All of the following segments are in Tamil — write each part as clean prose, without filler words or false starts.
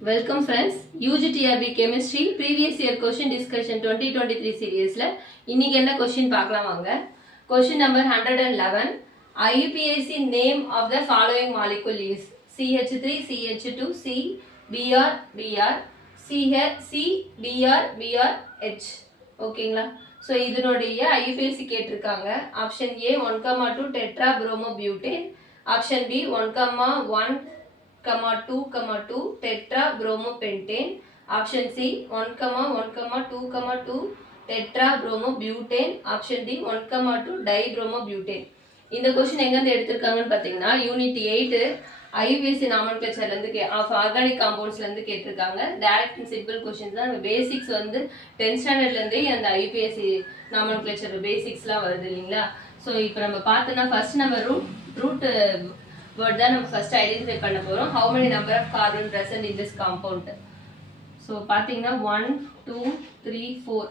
Welcome friends, UGTRB Chemistry Previous Year Question Discussion 2023 Seriesல இன்னைக்கு என்ன question பார்க்கலாம் வாங்க. Question number 111. IUPAC name of the following molecule is CH3, CH2, C, Br, Br, C, Br, Br, H. ஓகேங்களா? ஸோ இதனுடைய IUPAC கேட்டிருக்காங்க. Option A 1,2 tetra bromobutane, option B 1,1 2, 2 tetra bromopentane, option C 1, 2, 2 tetra bromobutane, option D 1, 2 dibromobutane. இந்த क्वेश्चन எங்க இருந்து எடுத்துருக்காங்கன்னு பாத்தீங்கன்னா யூனிட் 8 IUPAC நாமென்க்ளேச்சர்ல இருந்து ஆஃப் ஆர்கானிக் காம்பவுண்ட்ஸ்ல இருந்து கேட்டிருக்காங்க. டைரக்ட் அண்ட் சிம்பிள் क्वेश्चंस தான். பேசிக்ஸ் வந்து 10th ஸ்டாண்டர்ட்ல இருந்தே அந்த IUPAC நாமென்க்ளேச்சர் பேசிக்ஸ்லாம் வருது இல்லீங்களா? சோ இப்போ நம்ம பார்த்தோம்னா ஃபர்ஸ்ட் நம்ம ரூட் word தான் நம்ம first identify பண்ண போறோம். How many number of carbon present in this compound? So பாத்தீங்கன்னா 1 2 3 4.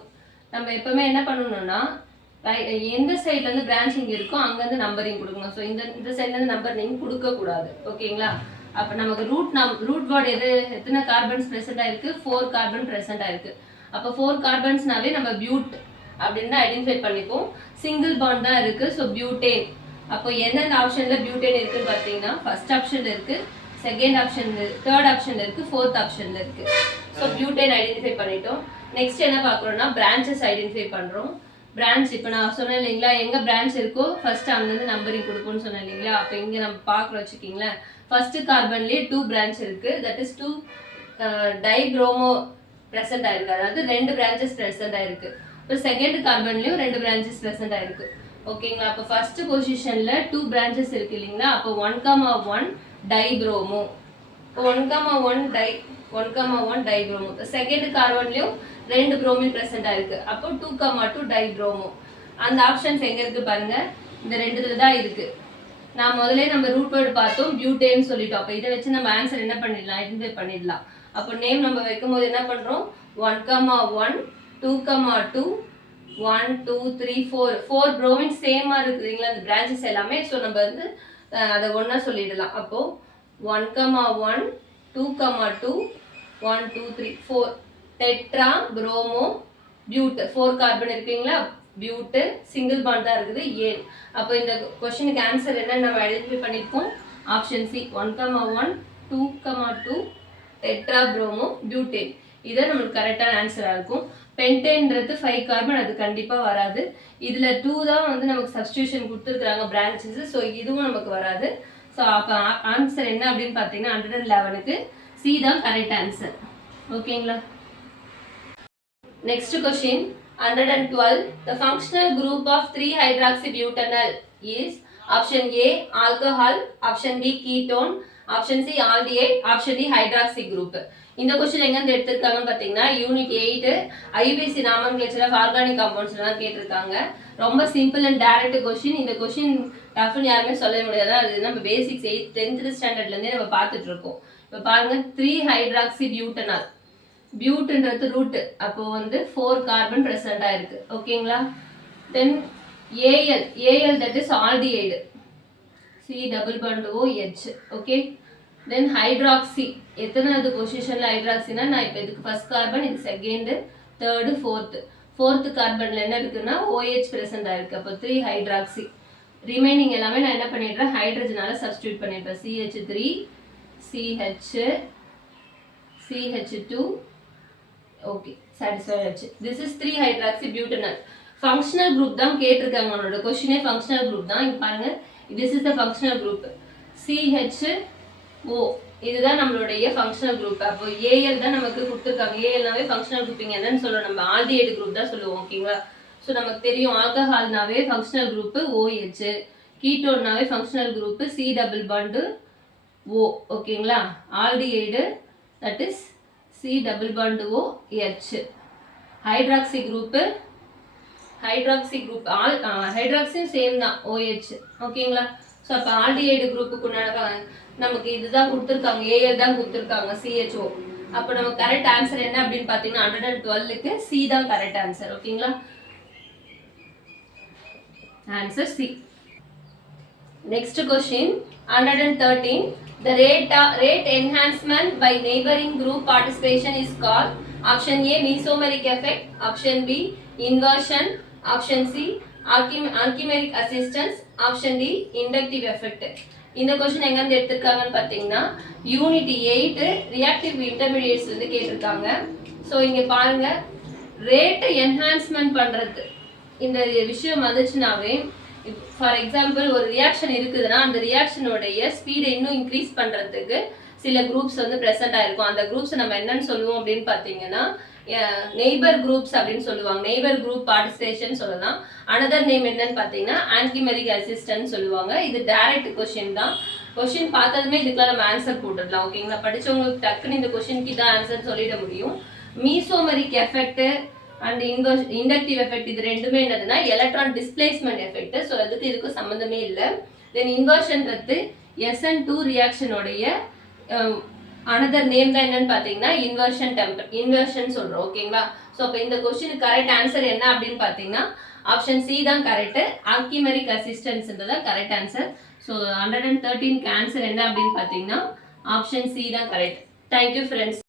நம்ம எப்பவுமே என்ன பண்ணணும்னா எந்த சைடுல இருந்து பிரான்ச்சிங் இருக்கோ அங்க இருந்து நம்பரிங் கொடுக்கணும். சோ இந்த சைடுல இருந்து நம்பரிங் கொடுக்க கூடாது. ஓகேங்களா? அப்ப நமக்கு ரூட் வேர்ட் எத்தனை கார்பன்ஸ் பிரசன்ட் ஆயிருக்கு? 4 கார்பன் பிரசன்ட் ஆயிருக்கு. அப்ப 4 கார்பன்ஸ்னாவே நம்ம பியூட் அப்படின்னு ஐடென்டிஃபை பண்ணிப்போம். சிங்கிள் பாண்ட் தான் இருக்கு. So butane. அப்போ எந்தெந்த ஆப்ஷன்ல பியூட்டேன் இருக்குன்னு பார்த்தீங்கன்னா ஃபர்ஸ்ட் ஆப்ஷன்ல இருக்கு, செகண்ட் ஆப்ஷன்ல, தேர்ட் ஆப்ஷன்ல இருக்கு, ஃபோர்த் ஆப்ஷன்ல இருக்கு. ஸோ பியூட்டேன் ஐடென்டிஃபை பண்ணிட்டோம். நெக்ஸ்ட் என்ன பார்க்குறோம்னா பிரான்ச்சஸ் ஐடென்டிஃபை பண்ணுறோம். பிரான்ச் இப்போ நான் சொன்னேன் இல்லைங்களா, எங்கே பிரான்ச் இருக்கோ ஃபர்ஸ்ட் அங்கேருந்து நம்பரிங் கொடுப்போம்னு சொன்னேன் இல்லைங்களா. அப்போ இங்கே நம்ம பார்க்குறோம் வச்சுக்கிங்களேன். ஃபர்ஸ்ட் கார்பன்லேயே 2 பிரான்ச் இருக்கு. தட் இஸ் 2 டைப்ரோமோ ப்ரெசென்ட் ஆயிருக்கு. அதாவது 2 பிரான்ச்சஸ் ப்ரெசென்ட் ஆயிருக்கு. இப்போ செகண்ட் கார்பன்லேயும் 2 பிரான்ச்சஸ் ப்ரெசென்ட் ஆயிருக்கு. ஓகேங்களா? அப்போ ஃபர்ஸ்ட் பொசிஷன்ல 2 பிரான்ச்சஸ் இருக்கு இல்லைங்களா. அப்போ 1,1 டைப்ரோமோ, 1,1 டைப்ரோமோ. செகண்ட் கார்பன்லயும் 2 புரோமின் பிரசன்ட் ஆயிருக்கு. அப்போ 2,2 டைப்ரோமோ. அந்த ஆப்ஷன்ஸ் எங்க இருக்கு பாருங்க, இந்த ரெண்டுல தான் இருக்கு. நான் முதல்ல நம்ம ரூட் வேர்ட் பார்த்தோம், பியூட்டேன் சொல்லிட்டோம். அப்போ இதை வச்சு நம்ம ஆன்சர் என்ன பண்ணிடலாம், ஐடென்டிஃபை பண்ணிடலாம். அப்போ நேம் நம்ம வைக்கும் போது என்ன பண்றோம், 1,1 2,2 1 2 3 4 புரோமின் சேமா இருக்குதுங்களா அந்த பிரான்ச்சஸ் எல்லாமே. ஸோ நம்ம வந்து அதை ஒன்றா சொல்லிடலாம். அப்போ 1,1 2,2 1 2 3 4 டெட்ரா புரோமோ பியூட். 4 கார்பன் இருக்குங்களா, பியூட்டு சிங்கிள் பாண்ட் தான் இருக்குது, ஏன். அப்போ இந்த கொஸ்டினுக்கு ஆன்சர் என்ன நம்ம ஐடென்டிஃபை பண்ணியிருக்கோம், option C 1,1 2,2 tetra promo butane. இதான் நம்மளுக்கு கரெக்டான ஆன்சரா இருக்கும். பென்டேன்றது 5 கார்பன், அது கண்டிப்பா வராது. இதுல 2 தான் வந்து நமக்கு சப்ஸ்டிடியூஷன் கொடுத்துருக்காங்க பிரான்ச்சஸ். ஸோ இதுவும் நமக்கு வராது. ஸோ அப்போ ஆன்சர் என்ன அப்படின்னு பார்த்தீங்கன்னா 111க்கு சி தான் கரெக்ட் ஆன்சர். ஓகேங்களா? Next question 112. The functional group of 3-hydroxybutanol is option A alcohol, option B ketone, option C aldehyde, option D hydroxy group. இந்த क्वेश्चन எங்க இருந்து எடுத்துருக்காங்கன்னு பாத்தீங்கன்னா unit 8 IUPAC nomenclature of organic காம்பவுண்ட்ஸ்ல தான் கேட்டிருக்காங்க. ரொம்ப சிம்பிள் அண்ட் டைரக்ட் क्वेश्चन. இந்த क्वेश्चन டஃப்னு யாருமே சொல்ல முடியாது. அது நம்ம பேசிக்ஸ் 10th ஸ்டாண்டர்ட்ல இருந்தே நம்ம பார்த்துட்டு இருக்கோம். இப்போ பாருங்க 3-hydroxybutanol, பியூட்ன்றது ரூட். அப்போ வந்து 4 கார்பன் பிரசன்ட் ஆயிருக்கு. ஓகேங்களா? தென் AL that is aldehyde, C double bond OH. Okay. Then hydroxy, எத்தனாவது பொசிஷன்ல ஹைட்ராக்சினா, நான் இப்போ இதுக்கு ஃபர்ஸ்ட் கார்பன், இது செகண்ட், தேர்டு, ஃபோர்த் கார்பன்ல என்ன இருக்குன்னா OH பிரசன்ட் ஆயிருக்கு. அப்போ 3 ஹைட்ராக்சி. ரிமைனிங் எல்லாமே நான் என்ன பண்ணிடுறேன், ஹைட்ரஜனால சப்ஸ்டிடியூட் பண்ணிடுறேன். CH3 CH CH2. Okay, satisfied ஆச்சு. This is 3-hydroxybutanol. Functional group தான் கேட்டிருக்காங்க. அவனோட கொஸ்டினே ஃபங்க்ஷனல் குரூப் தான். இங்க பாருங்க, this is the functional group CHO. இதுதான் நம்மளுடைய ஃபங்க்ஷனல் குரூப். அப்போ AL தான் நமக்கு கொடுத்துருக்காங்க. ALனாவே ஃபங்க்ஷனல் குரூப்பிங் என்னன்னு சொல்லுவோம், நம்ம ஆல்டிஹைடு குரூப் தான் சொல்லுவோம். ஓகேங்களா? ஸோ நமக்கு தெரியும் ஆல்கஹால்னாவே ஃபங்க்ஷனல் குரூப் OH, கீட்டோன்னாவே functional group C double bond O. ஓகேங்களா? Aldehyde that is C double bond OH. Hydroxy group ஹைட்ராக்சியும் சேம் தான், OH. ஓகேங்களா? ஸோ அப்போ ஆல்டிஹைடு குரூப்புக்கு நமக்கு இதுதான் கொடுத்துருக்காங்க, AL தான் கொடுத்துருக்காங்க, CHO. அப்போ நமக்கு கரெக்ட் ஆன்சர் என்ன அப்படின்னு பார்த்தீங்கன்னா 112க்கு C தான் கரெக்ட் ஆன்சர். ஓகேங்களா? Answer C. Next question 113. The rate enhancement by neighboring group participation is called option A mesomeric effect, option B inversion, option C archimeric assistance, option D inductive effect. இந்த क्वेश्चन எங்க இருந்து எடுத்துர்க்காங்கன்னு பாத்தீங்கன்னா யூனிட் 8 ரியாக்டிவ் இன்டர்மீடியேட்ஸ்ல இருந்து கேட்டிருக்காங்க. சோ இங்க பாருங்க ரேட் என்ஹான்ஸ்மென்ட் பண்றது இந்த விஷயம் வந்துச்சுனாவே ஃபார் எக்ஸாம்பிள் ஒரு ரியாக்ஷன் இருக்குதுன்னா அந்த ரியாக்ஷனோடைய ஸ்பீடை இன்னும் இன்க்ரீஸ் பண்றதுக்கு சில குரூப்ஸ் வந்து ப்ரெசென்ட் ஆயிருக்கும். அந்த குரூப்ஸ் நம்ம என்னன்னு சொல்லுவோம் அப்படின்னு பாத்தீங்கன்னா நெய்பர் குரூப்ஸ் அப்படின்னு சொல்லுவாங்க. நெய்பர் குரூப் பார்ட்டிசிபேஷன் சொல்லலாம். அனதர் நேம் என்னன்னு பாத்தீங்கன்னா ஆன்டிமெரிக் அசிஸ்டன்ட் சொல்லுவாங்க. இது டைரக்ட் கொஸ்டின் தான். கொஸ்டின் பார்த்ததுமே இதுக்கெல்லாம் நம்ம ஆன்சர் போட்டுடலாம். ஓகேங்களா, படிச்சவங்களுக்கு டக்குன்னு இந்த கொஸ்டினுக்கு இதான் ஆன்சர் சொல்லிட முடியும். மீசோமரிக் எஃபெக்ட் அண்ட் இண்டக்டிவ் எஃபெக்ட் இது ரெண்டுமே என்னதுன்னா எலக்ட்ரான் டிஸ்பிளேஸ்மெண்ட் எஃபெக்ட். ஸோ அதுக்கு இதுக்கும் சம்மந்தமே இல்லை. தென் இன்வர்ஷன்றது SN2 ரியாக்ஷனோடைய அனதர் நேம் தான் என்னன்னு பாத்தீங்கன்னா இன்வர்ஷன் சொல்றோம். ஓகேங்களா, ஸோ அப்போ இந்த கொஸ்டினுக்கு கரெக்ட் ஆன்சர் என்ன அப்படின்னு பாத்தீங்கன்னா ஆப்ஷன் சி தான் கரெக்ட். ஆர்கிமெரிக் அசிஸ்டன்ஸ் தான் கரெக்ட் ஆன்சர். ஸோ 113க்கு ஆன்சர் என்ன அப்படின்னு பாத்தீங்கன்னா ஆப்ஷன் சி தான் கரெக்ட். Thank you friends.